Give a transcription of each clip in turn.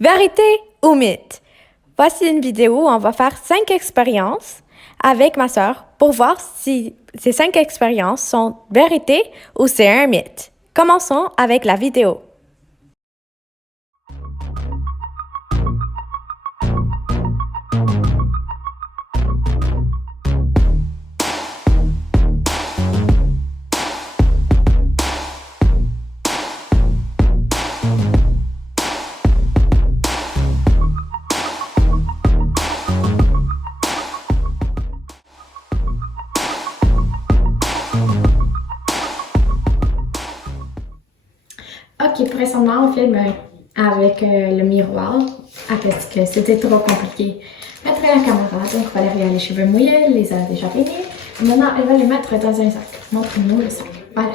Vérité ou mythe? Voici une vidéo où on va faire 5 expériences avec ma sœur pour voir si ces 5 expériences sont vérité ou c'est un mythe. Commençons avec la vidéo. Ok, précédemment, on filme avec le miroir parce que c'était trop compliqué. Mettre la caméra, donc Valérie a les cheveux mouillés, elle les a déjà peignés. Maintenant, elle va les mettre dans un sac. Montre-nous le sac. Voilà.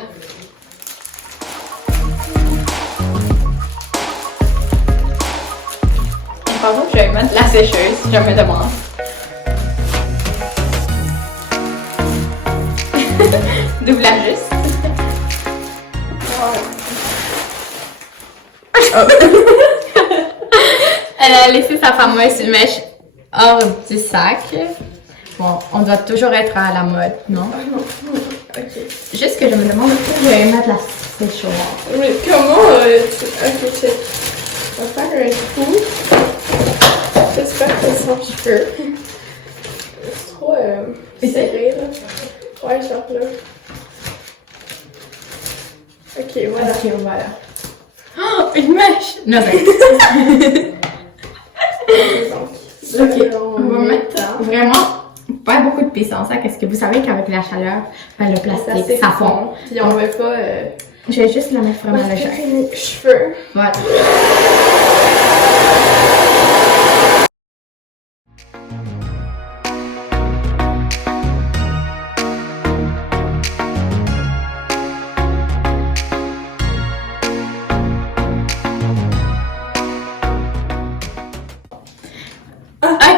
Par contre, je vais mettre la sécheuse, je me demande. Double ajuste. Oh. Elle a laissé sa fameuse mèche hors du sac. Bon, on doit toujours être à la mode, non? Ok. Juste que je me demande où je vais mettre la sécheuse. Mais comment Ok, check. On va faire un coup. J'espère que ça cheveux. C'est trop serré là. Ouais, genre là. Ok, voilà. Ok, voilà. Oh, une mèche! Non, ok, on va mettre vraiment pas beaucoup de puissance, hein, parce que vous savez qu'avec la chaleur, ben, le plastique, ça fond. Puis on veut pas. Je vais juste la mettre vraiment légère. Mes cheveux. Voilà.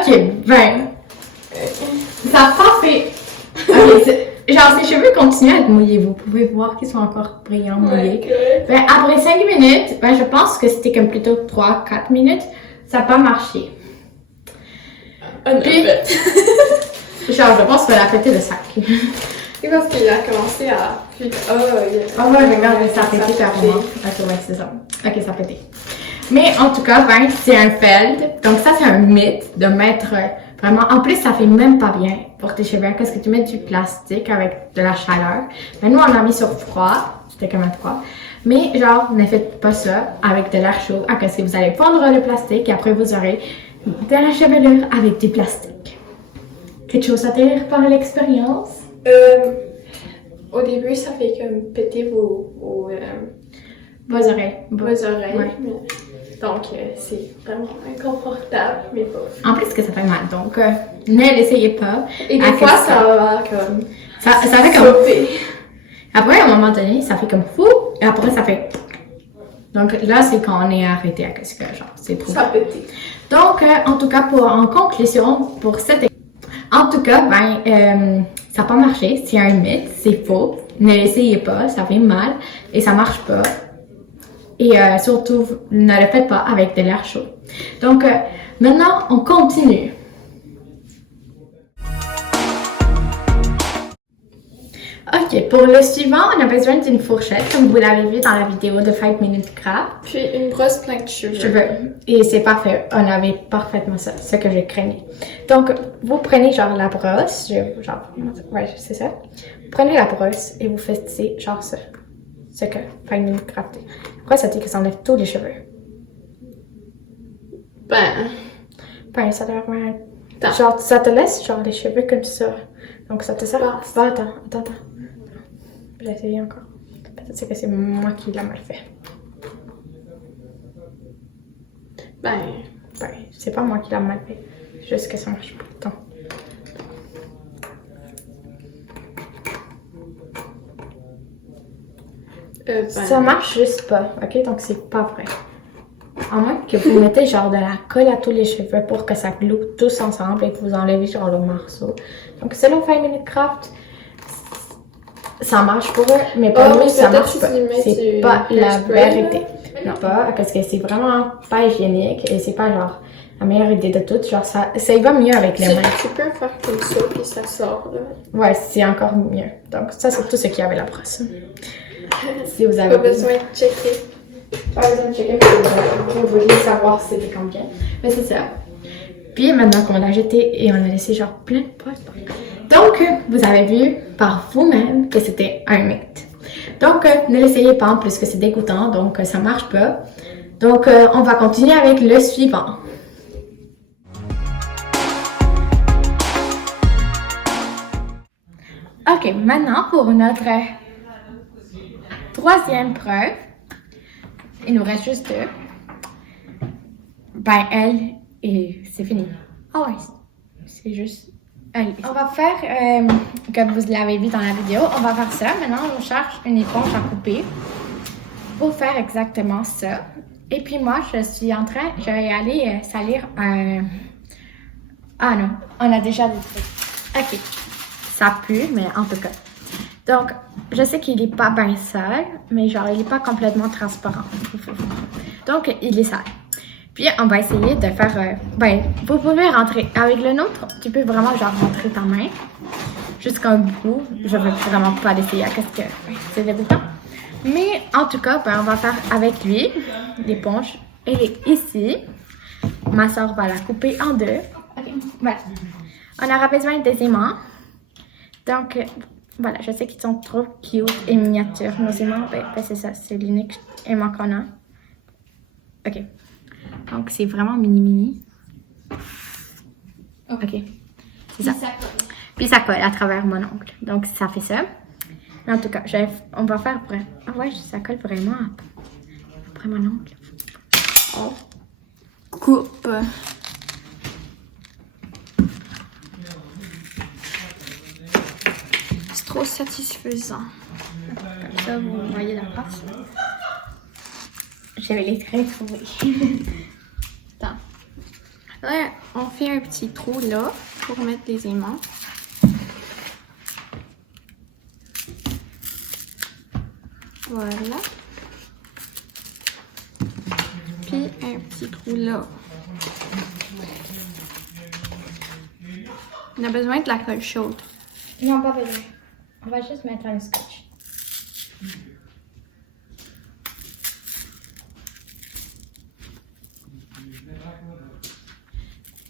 Ok, ben. Ça a pas fait. Ok, genre, ses cheveux continuent à être mouillés. Vous pouvez voir qu'ils sont encore brillants, mouillés. Ouais, Ben, après 5 minutes, ben, je pense que c'était comme plutôt 3-4 minutes. Ça n'a pas marché. Puis, genre, je pense qu'elle a pété le sac. C'est parce qu'il a commencé à. Ah ouais, regarde, ça a pété carrément. Ok, ouais, c'est ça. Ok, ça a pété. Mais en tout cas, ben, c'est un feld. Donc ça, c'est un mythe de mettre vraiment... En plus, ça fait même pas bien pour tes cheveux parce que tu mets du plastique avec de la chaleur. Mais nous, on a mis sur froid. C'était quand même froid. Mais genre, ne faites pas ça avec de l'air chaud parce que vous allez fondre le plastique et après, vous aurez de la chevelure avec du plastique. Quelque chose à dire par l'expérience? Au début, ça fait comme péter vos oreilles. Vos oreilles. Ouais. Donc, c'est vraiment inconfortable, mais pas. En plus que ça fait mal, donc ne l'essayez pas. Et des fois, ça va comme. Ça fait comme. Sauter. Après, à un moment donné, ça fait comme fou, et après, ça fait. Donc là, c'est quand on est arrêté à ce que genre, c'est trop. Ça pété. Donc, en tout cas, en conclusion, pour cette. En tout cas, ben, ça n'a pas marché. C'est un mythe, c'est faux. Ne l'essayez pas, ça fait mal et ça marche pas. Et surtout, ne le faites pas avec de l'air chaud. Donc, maintenant, on continue. Ok, pour le suivant, on a besoin d'une fourchette, comme vous l'avez vu dans la vidéo de 5 minutes craft. Puis une brosse pleine de cheveux. Et c'est parfait, on avait parfaitement ça, ce que je craignais. Donc, vous prenez genre la brosse, ouais, c'est ça. Vous prenez la brosse et vous faites genre ça. Ce que 5 minutes craft. Après, ça dit que ça enlève tous les cheveux. Ben, ça doit avoir... Genre, ça te laisse genre les cheveux comme ça. Donc, ça te sert... Ah, attends. Je vais essayer encore. Peut-être que c'est moi qui l'ai mal fait. Ben, c'est pas moi qui l'ai mal fait. Juste que ça marche pas tant. Ça marche juste pas, ok? Donc, c'est pas vrai. À moins que vous mettez genre de la colle à tous les cheveux pour que ça gloue tous ensemble et que vous enlevez genre le morceau. Donc, selon 5 minutes craft, ça marche pour eux, mais pour nous, ça marche pas. C'est pas la vérité. pas, parce que c'est vraiment pas hygiénique et c'est pas genre la meilleure idée de toutes. Genre, ça y va mieux avec les mains. Tu peux faire comme ça, puis ça sort, là. Ouais, c'est encore mieux. Donc, ça, c'est tout ce qu'il y avait la brosse. Si vous avez Pas besoin de checker. Pas besoin de checker, mais vous voulez savoir c'était combien. Mais c'est ça. Puis maintenant qu'on l'a jeté et on a laissé genre plein de potes. Donc, vous avez vu par vous-même que c'était un mythe. Donc, ne l'essayez pas en plus que c'est dégoûtant, donc ça marche pas. Donc, on va continuer avec le suivant. Ok, maintenant pour notre troisième preuve, il nous reste juste deux. Ben, elle, et c'est fini. Ah ouais, c'est juste elle. On va faire, comme vous l'avez vu dans la vidéo, on va faire ça. Maintenant, on cherche une éponge à couper pour faire exactement ça. Et puis moi, je vais aller salir un... Ah non, on a déjà des trucs. Ok, ça pue, mais en tout cas. Donc, je sais qu'il est pas bien sale, mais genre, il est pas complètement transparent. Donc, il est sale. Puis, on va essayer de faire... vous pouvez rentrer. Avec le nôtre, tu peux vraiment genre rentrer ta main jusqu'au bout. Je veux vraiment pas l'essayer parce que c'est dégoûtant. Mais en tout cas, on va faire avec lui l'éponge. Elle est ici. Ma soeur va la couper en deux. Ok, voilà. On aura besoin des aimants. Donc, voilà, je sais qu'ils sont trop cute et miniatures. Nos aimants, c'est ça, c'est l'unique aimant qu'on a. Ok. Donc, c'est vraiment mini. Ok. C'est ça. Puis ça colle à travers mon ongle. Donc, ça fait ça. Mais en tout cas, on va faire... Ah ouais, ça colle vraiment après mon ongle. On coupe. C'est trop satisfaisant. Comme ça, vous voyez la face. Je vais les trouver. Attends. Là, on fait un petit trou là pour mettre les aimants. Voilà. Puis un petit trou là. On a besoin de la colle chaude. Non, pas besoin. On va juste mettre un scotch.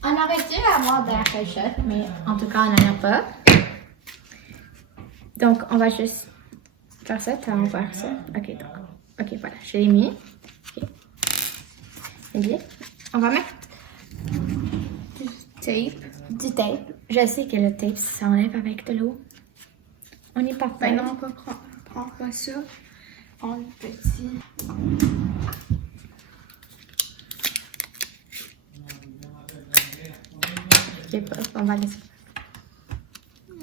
On aurait dû avoir de la colle chaude, mais en tout cas, on n'en a pas. Donc, on va juste faire ça, tu vas faire ça. Ok, voilà, je l'ai mis. Ok. C'est bien. On va mettre du tape. Je sais que le tape s'enlève avec de l'eau. On n'est pas prêt. Ben non, prends pas ça. Prends le petit. Ok, on va laisser.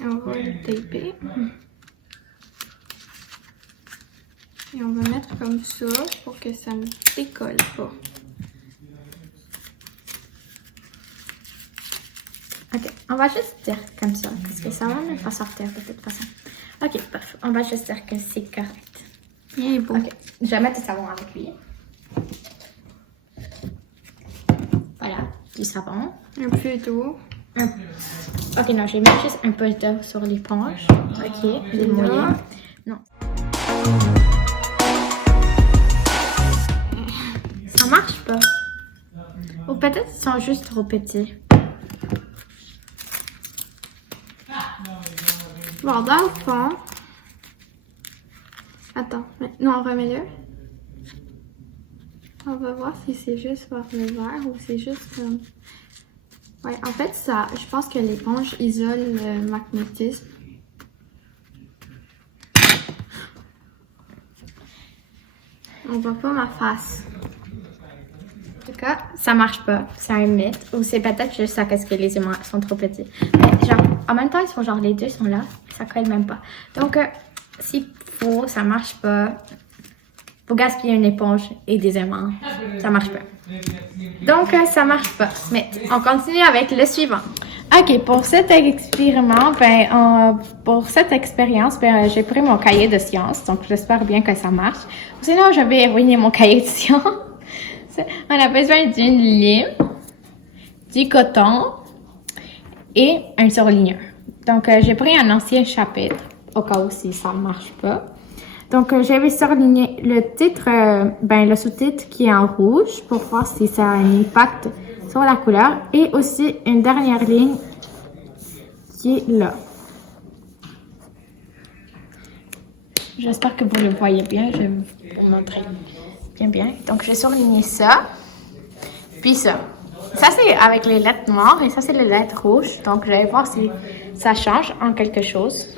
On va le taper. Et on va mettre comme ça pour que ça ne décolle pas. Ok, on va juste dire comme ça, parce que ça va même pas sortir de toute façon. Ok, parfait. On va juste dire que c'est correct. Il est beau. Ok, je vais mettre du savon avec lui. Voilà, du savon. Un peu d'eau. Ok, non, je vais mettre juste un peu d'eau sur l'éponge. Ok, j'ai mouillé. Non. Ça marche pas. Ou peut-être ils sont juste trop petits. Bon, dans le fond... Attends, non, remets-le. On va voir si c'est juste vers le vert ou c'est juste comme... Ouais, en fait, ça, je pense que l'éponge isole le magnétisme. On voit pas ma face. En tout cas, ça marche pas. C'est un mythe. Ou c'est peut-être juste ça parce que les aimants sont trop petits. Mais genre, en même temps, ils sont genre les deux sont là. Ça colle même pas. Donc, s'il faut, ça marche pas. Faut gaspiller une éponge et des aimants. Ça marche pas. Donc, ça marche pas. Mais on continue avec le suivant. OK, pour cet expériment, pour cette expérience, j'ai pris mon cahier de sciences, donc j'espère bien que ça marche. Sinon, je vais ruiner mon cahier de sciences. On a besoin d'une lime, du coton et un surligneur. Donc, j'ai pris un ancien chapitre, au cas où si ça ne marche pas. Donc, j'avais surligné le titre, le sous-titre qui est en rouge pour voir si ça a un impact sur la couleur. Et aussi une dernière ligne qui est là. J'espère que vous le voyez bien. Je vais vous montrer bien. Donc, j'ai surligné ça. Puis ça. Ça, c'est avec les lettres noires et ça, c'est les lettres rouges. Donc, je vais voir si ça change en quelque chose.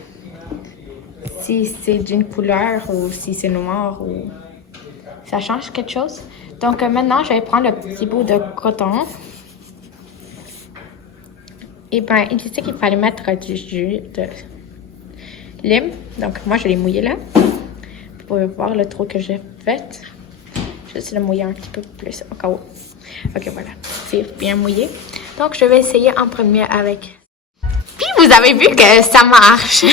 Si c'est d'une couleur ou si c'est noir ou ça change quelque chose. Donc maintenant, je vais prendre le petit bout de coton. Et il disait qu'il fallait mettre du jus de lime. Donc moi, je l'ai mouillé là. Vous pouvez voir le trou que j'ai fait. Juste le mouiller un petit peu plus au cas où. Ok, voilà. C'est bien mouillé. Donc je vais essayer en premier avec. Puis vous avez vu que ça marche.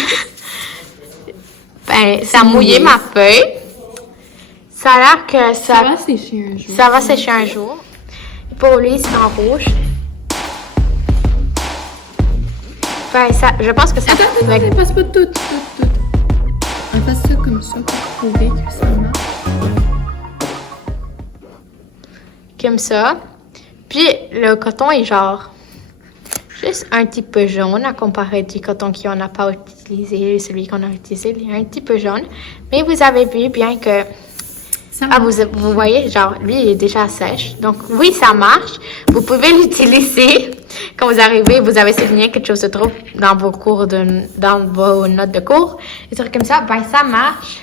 Ça a mouillé ma feuille. Ça a l'air que ça va sécher un jour. Ça va sécher un jour. Et pour lui, c'est en rouge. Je pense que ça... Attends, passe pas tout. On passe ça comme ça pour prouver que ça marche. Comme ça. Puis le coton est genre... juste un petit peu jaune à comparer du coton qu'on n'a pas utilisé, celui qu'on a utilisé, il est un petit peu jaune. Mais vous avez vu bien que... vous voyez, genre, lui, il est déjà sèche. Donc, oui, ça marche. Vous pouvez l'utiliser. Quand vous arrivez, vous avez souligné quelque chose de trop dans vos dans vos notes de cours. Des trucs comme ça, ça marche.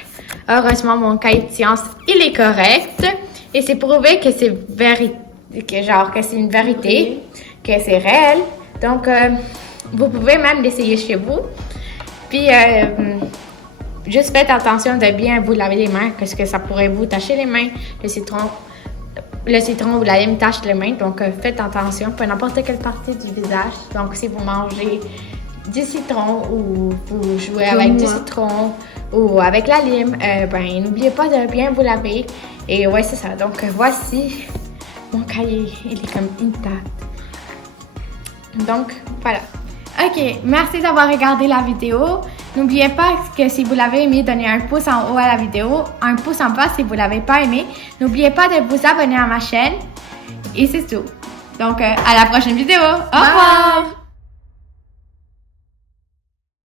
Heureusement, mon cahier de sciences, il est correct. Et c'est prouvé que c'est que c'est une vérité, que c'est réel. Donc, vous pouvez même l'essayer chez vous. Puis, juste faites attention de bien vous laver les mains, parce que ça pourrait vous tacher les mains. Le citron ou la lime tache les mains, donc faites attention pour n'importe quelle partie du visage. Donc, si vous mangez du citron ou vous jouez avec du citron ou avec la lime, n'oubliez pas de bien vous laver. Et ouais, c'est ça. Donc, voici mon cahier. Il est comme intact. Donc, voilà. OK, merci d'avoir regardé la vidéo. N'oubliez pas que si vous l'avez aimé, donnez un pouce en haut à la vidéo, un pouce en bas si vous ne l'avez pas aimé. N'oubliez pas de vous abonner à ma chaîne. Et c'est tout. Donc, à la prochaine vidéo. Au revoir!